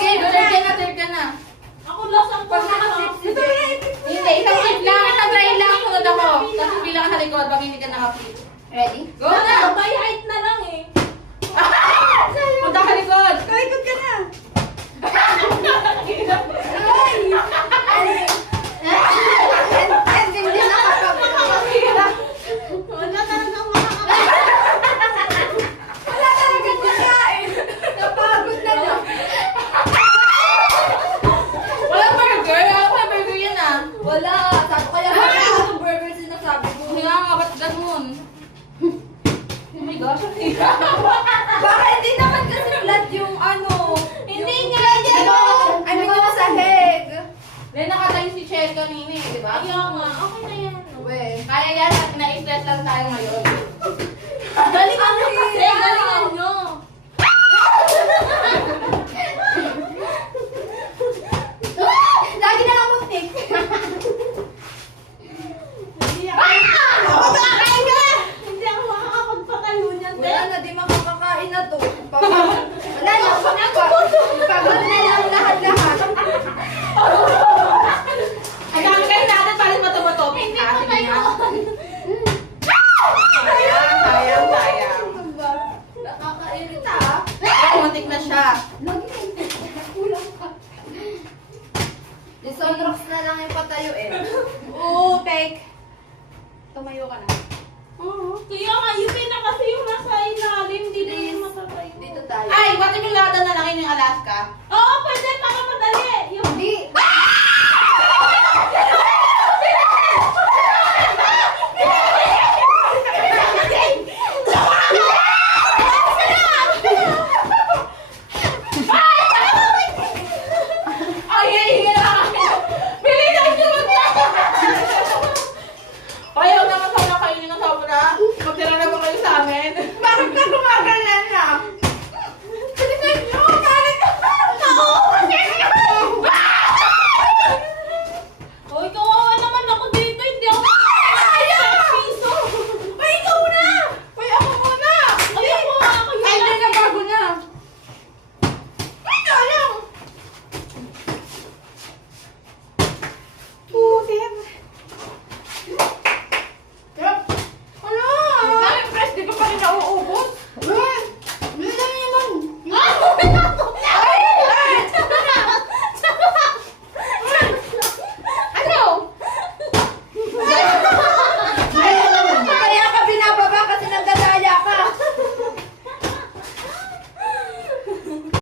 Okay, third ka na. Ako lost ang pag nakasip. Hindi, isang tip lang. Isang try lang. Sunod ako. Tapos bilang ka sa likod pag hindi ka nakapit. Ready? Go na! May height na lang eh. Punta ka likod. Kalikod ka na. And hindi nakakapagpapakita. Wala talagang makakapit. Wala talaga kakain. Napagod na lang. Walang burger. Walang burger yan ah. Wala. Sabi ko kaya bakit yung burger sinasabi ko. Kaya nga, ba't ganun? Oh my gosh, ang hirap. Baka hindi naman kasi flat yung ano. Hindi nga I mean yung sahig. May nakatayo si Cher kanina eh, di ba? Ayaw nga. Okay na yan. Uwe. Kaya yan, na-stress lang tayo ngayon. Galingan nyo kasi. Galingan nyo. Lagi na lang muntik. Hindi ako. Kakain ka! Hindi ako makakapagpatayo niyan. Wala na, di makakakain na to. Wala na, pagod na lang lahat-lahat. Ang dami kayo natin para matumatop. Hindi pa tayo. Sayang. Nakakainit ah. Ay, muntik na siya. Lagi na kulang ka. Yung sunrocks na lang yung patayo eh. Oo, take. Tumayo ka na. Kaya nga, yun na kasi yung nasa ilalim. Hindi na yung matatayo. Dito tayo. Ay, watermelon na lang yun yung Alaska. Oo,